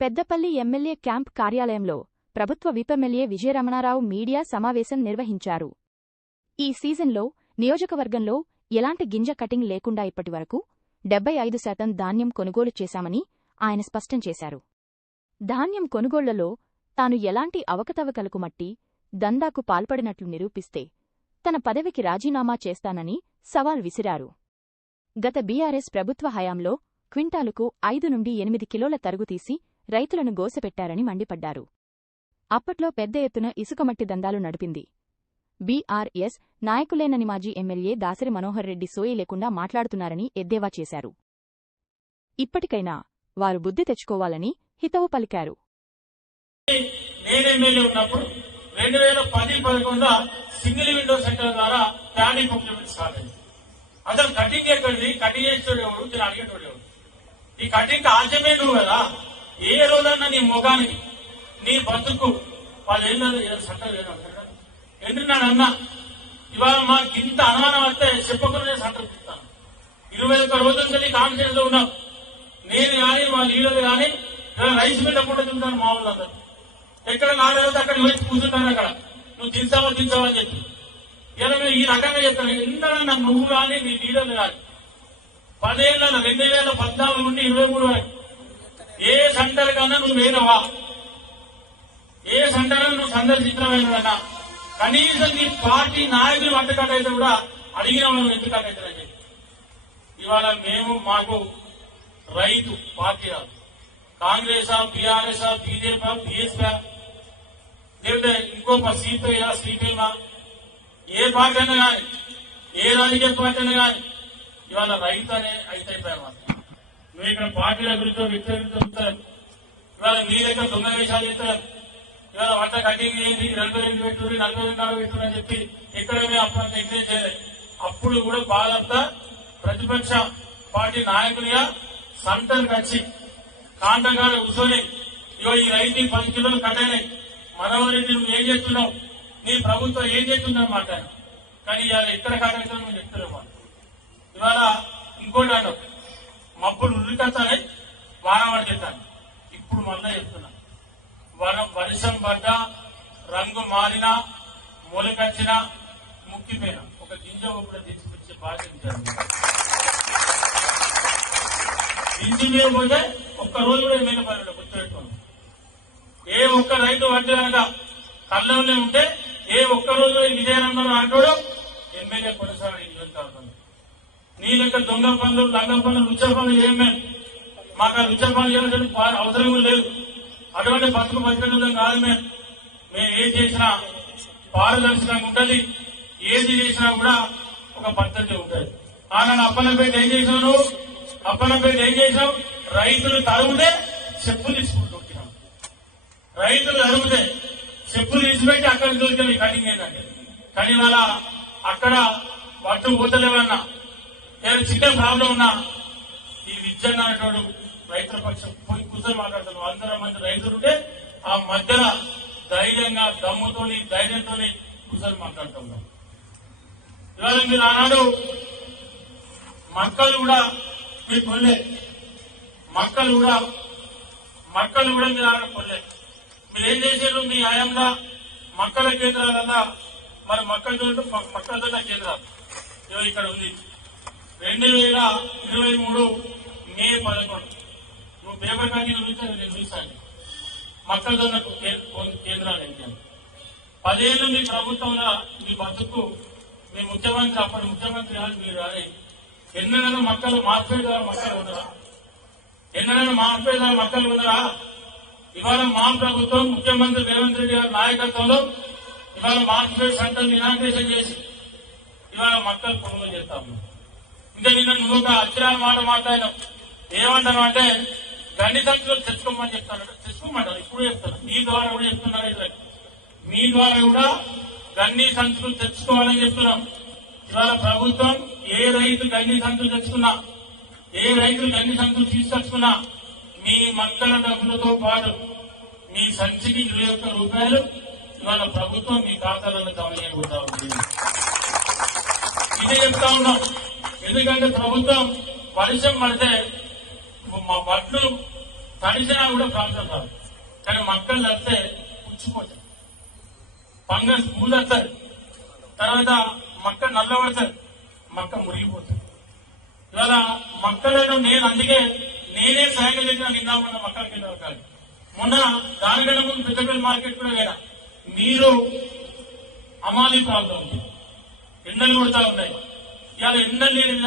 Peddapalli MLA camp కార్యాలయంలో ప్రభుత్వ whip MLA Vijaya Ramana Rao media సమావేశం నిర్వహించారు. ఈ సీజన్లో నియోజకవర్గంలో ఎలాంటి గింజ కటింగ్ లేకుండా ఇప్పటివరకు 75% ధాన్యం కొనుగోలు చేశామని ఆయన స్పష్టం చేశారు. ధాన్యం కొనుగోళ్లలో తాను ఎలాంటి అవకతవకలకు మట్టి దందాకు పాల్పడినట్లు నిరూపిస్తే తన పదవికి రాజీనామా చేస్తానని సవాల్ విసిరారు. గత బీఆర్ఎస్ ప్రభుత్వ హయాంలో క్వింటాలుకు 5 నుండి 8 కిలోల తరుగుతీసి రైతులను గోసపెట్టారని మండిపడ్డారు. అప్పట్లో పెద్ద ఎత్తున ఇసుకమట్టి దందాలు నడిపింది బీఆర్ఎస్ నాయకులేనని మాజీ ఎమ్మెల్యే దాసరి మనోహర్ రెడ్డి సోయి లేకుండా మాట్లాడుతున్నారని ఎద్దేవా చేశారు. ఇప్పటికైనా వారు బుద్ధి తెచ్చుకోవాలని హితవు పలికారు. నేనెమ్మెల్యే ఉన్నప్పుడు 2010-11 సింగిల్ విండో సెంటర్ ద్వారా ప్లానింగ్ ఇంప్లిమెంట్ స్టార్ట్ అయింది. అసలు కటింగ్ ఎక్కడిది, కటింగ్ చేసేవాడు ఎవరు, నేను అడిగేటోడు ఎవరు? ఈ కటింగ్ ఆద్యమే నువ్వు కదా. ఏ రోజన్నా నీ ముఖానికి నీ బతుకు 10 ఏళ్ళ సెంటర్ ఎందుకున్నాడన్నా ఇవాళ మాకు ఇంత అనుమానం వస్తే చెప్పకుండా సెంటర్ ఇస్తాను. 21 రోజుల నుంచి కాన్ఫిడెన్స్ లో ఉన్నాం. నేను కానీ మా లీడర్లు కానీ రైస్ పెట్టకుండా తింటాను. మా వాళ్ళందరూ ఎక్కడ నాలుగు అక్కడ వచ్చి కూర్చుంటాను. అక్కడ నువ్వు దించావా అని చెప్పి ఇలా మేము ఈ రకంగా చెప్తాను. ఎందుకన్నా నువ్వు కానీ నీ లీడర్లు కానీ 10 ఏళ్ళ 2014 నుండి 23 వరకు ఏ సెంటర్ కన్నా నువ్వు వేయనవా? ఏ సెంటర్ నువ్వు సందర్శించడమైనదన్నా కనీసం నీ పార్టీ నాయకులు వంటకాటైతే కూడా అడిగిన వాళ్ళు ఎందుకంటే చెప్పి ఇవాళ మేము మాకు రైతు పార్టీ రాదు. కాంగ్రెస్ బీఆర్ఎస్ బీజేపీ బీఎస్పీ లేకపోతే ఇంకో సిపిఎం ఏ పార్టీ అయినా కానీ ఏ రాజకీయ పార్టీ అయినా కానీ ఇవాళ రైతు అనే అయిపోయారు. నువ్వు ఇక్కడ పార్టీల గురించో వ్యక్తులతో చెప్తారు. ఇవాళ మీ దగ్గర దొంగ వేషాలు చెప్తారు. ఇవాళ వంట కటింగ్ చేసి 42 పెట్టుకుని 44 పెట్టుకుని అని చెప్పి ఎక్కడ మేము అప్పుడు ఎంకరేజ్ చేయలేదు. అప్పుడు కూడా బాధంతా ప్రతిపక్ష పార్టీ నాయకులుగా సంతకు వచ్చి కాంటగాడ కూర్చొని ఇగో ఈ రైతు 10 కిలోలు కట్టయినాయి, మనవరెడ్డి నువ్వు ఏం చేస్తున్నావు, నీ ప్రభుత్వం ఏం చేస్తుందని మాట్లాడు. కానీ ఇవాళ ఎక్కడ కట్టయితుందో మేము చెప్తున్నాం. ఇవాళ ఇంకోటి అన్నావు మప్పుడు ఉరికత్తానే వానవాడు చెప్తాను. ఇప్పుడు మళ్ళా చెప్తున్నా, వర్షం పడ్డా రంగు మారినా మొలకొచ్చినా ముక్కిపోయినా ఒక గింజ కూడా తీసుకొచ్చే బాధ్యత దించిపోతే ఒక్క రోజు కూడా ఏమైనా పర్లేదు గుర్తుపెట్టుకోండి. ఏ ఒక్క రైతు వడ్డీగా కళ్ళలోనే ఉంటే ఏ ఒక్క రోజు విజయనగరం అంటాడు ఎమ్మెల్యే కొనసాగి నీ లెక్క దొంగ పనులు లంగ పనులు రుచ పనులు ఏమే మాకు ఆ రుచ పనులు చేయాల్సిన అవసరం లేదు. అటువంటి బతుకు బతకడం కాదు. మేము ఏం చేసినా పారదర్శకంగా ఉంటది. ఏది చేసినా కూడా ఒక పద్ధతి ఉంటుంది. ఆనాడు అప్పన్నపేట ఏం చేసావు నువ్వు? అప్పన్నపేట ఏం చేసావు? రైతులు తరుగుతే చెప్పులు తీసుకుంటున్నాం. రైతులు తరుగుతే చెప్పులు తీసిపెట్టి అక్కడ దొరికిన కటింగ్ ఏంటంటే కానీ వాళ్ళ అక్కడ పట్టు పోతలేవన్నా నేను చిన్న ప్రాబ్లం ఉన్నా ఈ విద్యను అనేటోడు రైతుల పక్షం పోయి కూర్చొని మాట్లాడుతున్నాం. 100 మంది రైతులు ఉంటే ఆ మధ్యన ధైర్యంగా దమ్ముతోని ధైర్యంతో కూర్చొని మాట్లాడుతున్నాం. ఇవాళ మీరు ఆనాడు మక్కలు కూడా మీరు కొనలే, మక్కలు కూడా మీరు ఆనాడు కొనలే. మీరు ఏం చేశారు? మీ హయాంగా మక్కల కేంద్రాలన్నా మరి మక్కలతో కేంద్రాలు ఇక్కడ ఉంది. 2023 మే 11 నువ్వు పేపర్ కటింగ్ చూసాను, నేను చూశాను. మక్కలతో కేంద్రాలు ఏంటాను 10 ఏళ్ళు మీ ప్రభుత్వంలో మీ బతుకు మీ ముఖ్యమంత్రి అప్పటి ముఖ్యమంత్రి కాదు మీరు రాలే. ఎన్నడైనా మక్కలు మార్పేట మక్కలు ఉన్నారా? ఎన్నడైనా మార్పేట మక్కలు ఉన్నారా? ఇవాళ మా ప్రభుత్వం ముఖ్యమంత్రి రేవంత్ రెడ్డి గారి నాయకత్వంలో ఇవాళ మార్పేట సెంటర్ ఇనాగ్రేషన్ చేసి ఇవాళ మక్కలు కొనుగోలు చేస్తాము. ఇంకా నిన్న నువ్వు ఒక అక్షరాల మాట మాట్లాడినావు. ఏమంటాను అంటే గండి సంచులు తెచ్చుకోమని చెప్తాను. తెచ్చుకోమంటారు. ఇప్పుడు చెప్తాను. మీ ద్వారా కూడా చెప్తున్నారు. మీ ద్వారా కూడా గండి సంచులు తెచ్చుకోవాలని చెప్తున్నాం. ఇవాళ ప్రభుత్వం ఏ రైతు గండి సంచులు తెచ్చుకున్నా, ఏ రైతులు గండి సంచులు తీసుకొచ్చుకున్నా మీ మక్కల డబ్బులతో పాటు మీ సంచికి 21 రూపాయలు ఇవాళ ప్రభుత్వం మీ ఖాతాలలో జమ చేయబోతా ఉంది. ఇదే చెప్తా ఉన్నాం. ఎందుకంటే ప్రభుత్వం వర్షం పడితే మా బట్లు తడిసినా కూడా ప్రాబ్లం రాదు. కానీ మొక్కలు తడితే పుచ్చిపోతాయి, ఫంగస్ పూలవుతారు, తర్వాత మొక్క నల్లబడతారు, మొక్క మురిగిపోతుంది. ఇవాళ మొక్కలను నేను అందుకే నేనే సహాయం చేసిన నిన్న మొన్న మొక్కలకి కాదు, మొన్న దానికన్నా ముందు పెద్దపల్లి మార్కెట్ కూడా వేరా. మీరు అమాలి ప్రాబ్లం ఉంది, ఎండలు కొడతా ఉన్నాయి. ఇవాళ ఎండలు లేని